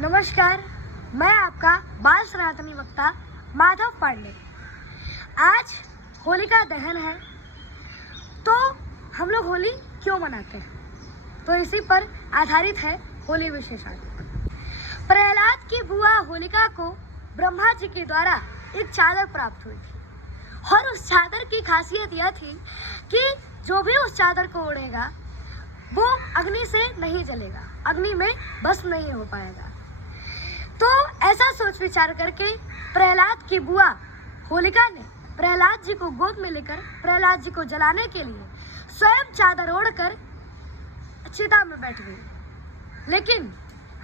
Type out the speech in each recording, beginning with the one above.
नमस्कार, मैं आपका बाल सनातनी वक्ता माधव पांडे। आज होलिका दहन है, तो हम लोग होली क्यों मनाते हैं, तो इसी पर आधारित है होली विशेषार्थ। प्रहलाद की बुआ होलिका को ब्रह्मा जी के द्वारा एक चादर प्राप्त हुई थी और उस चादर की खासियत यह थी कि जो भी उस चादर को ओढ़ेगा वो अग्नि से नहीं जलेगा, अग्नि में भस्म नहीं हो पाएगा। तो ऐसा सोच विचार करके प्रहलाद की बुआ होलिका ने प्रहलाद जी को गोद में लेकर प्रहलाद जी को जलाने के लिए स्वयं चादर ओढ़कर चिता में बैठ गई। लेकिन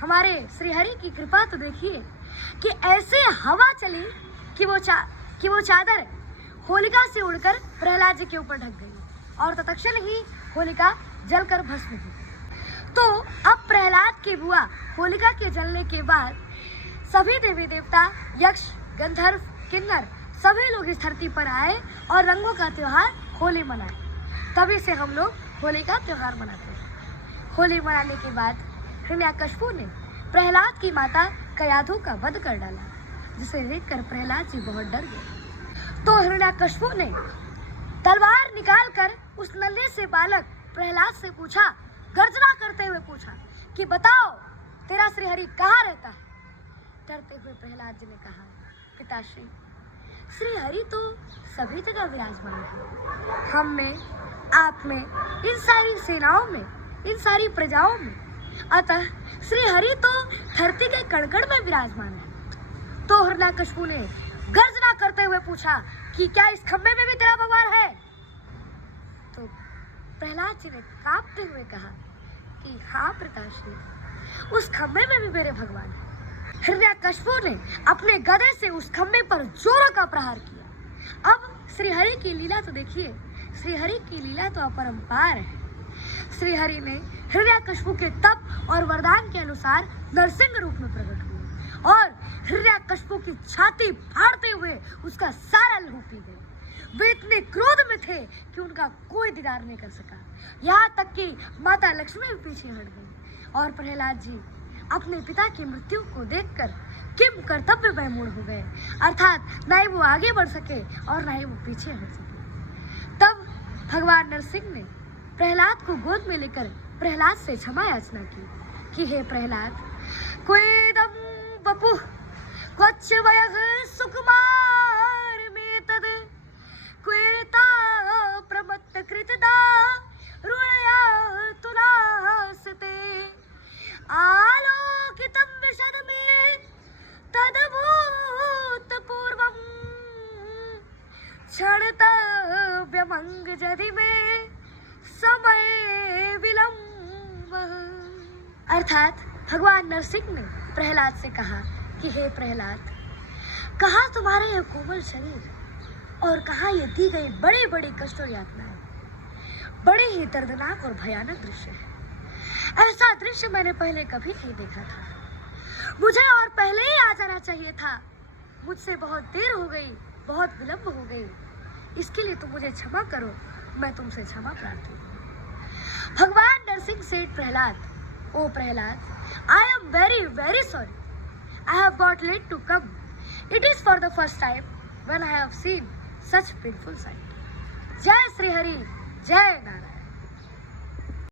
हमारे श्रीहरि की कृपा तो देखिए कि ऐसे हवा चली कि वो चादर होलिका से उड़कर प्रहलाद जी के ऊपर ढक गई और तत्क्षण ही होलिका जलकर भस्म हुई। तो अब प्रहलाद की बुआ होलिका के जलने के बाद सभी देवी देवता, यक्ष, गंधर्व, किन्नर सभी लोग इस धरती पर आए और रंगों का त्योहार होली मनाए। तभी से हम लोग होली का त्योहार मनाते हैं। होली मनाने के बाद हिरण्याकश्यप ने प्रहलाद की माता कयाधु का वध कर डाला, जिसे देखकर प्रहलाद जी बहुत डर गए। तो हिरण्याकश्यप ने तलवार निकालकर उस नन्हे से बालक प्रहलाद से पूछा, गर्जना करते हुए पूछा कि बताओ तेरा श्रीहरि कहाँ रहता है। डरते हुए प्रहलाद जी ने कहा, पिताश्री, श्रीहरि तो सभी जगह विराजमान है, हम में, आप में, इन सारी सेनाओं में, इन सारी प्रजाओं में। अतः श्रीहरि तो धरती के कण-कण में विराजमान है। तो हिरण्याकश्यप ने गर्जना करते हुए पूछा कि क्या इस खंबे में भी तेरा भगवान है। तो प्रहलाद जी ने कांपते हुए कहा कि हाँ पिताश्री, उस खंबे में भी मेरे भगवान है। हिरण्याकश्यप ने अपने गदे से उस खंबे पर जोरों का प्रहार किया। अब श्रीहरि की लीला तो देखिए, श्रीहरि की लीला तो अपरंपार है। श्रीहरि ने हिरण्याकश्यप के तप और वरदान के अनुसार नरसिंह रूप में प्रकट हुए और हिरण्याकश्यप की छाती फाड़ते हुए उसका सारा लहू पी गए। वे इतने क्रोध में थे कि उनका कोई दीदार नहीं कर सका। यहाँ तक कि माता लक्ष्मी भी पीछे हट गई और प्रहलाद जी अपने पिता की मृत्यु को देखकर किम कर्तव्य वैमूढ़ हो गए, अर्थात न ही वो आगे बढ़ सके और न ही वो पीछे हट सके। तब भगवान नरसिंह ने प्रहलाद को गोद में लेकर प्रहलाद से क्षमा याचना की कि हे प्रहलाद, क्वेदम वपुः क्वच वयः सुकुमार में तद क्वेता प्रमत्त कृतदा रुणया तुलासते आलोकितं विशद में तदभूत पूर्वं क्षणतव्यमंग जदि में समय विलंब। अर्थात भगवान नरसिंह ने प्रहलाद से कहा कि हे प्रहलाद, कहाँ तुम्हारा यह कोमल शरीर और कहाँ ये दी गई बड़े बड़े कष्ट और यातनाएं। बड़े ही दर्दनाक और भयानक दृश्य है। ऐसा दृश्य मैंने पहले कभी नहीं देखा था। मुझे और पहले ही आ जाना चाहिए था। मुझसे बहुत देर हो गई, बहुत विलंब हो गई। इसके लिए तुम मुझे क्षमा करो, मैं तुमसे क्षमा प्रार्थी हूँ। भगवान नरसिंह सेठ प्रहलाद, ओ Prahlad, I am very very sorry. I have got late to come. It is for the first time when I have seen such painful sight. जय श्री हरि, जय नारायण।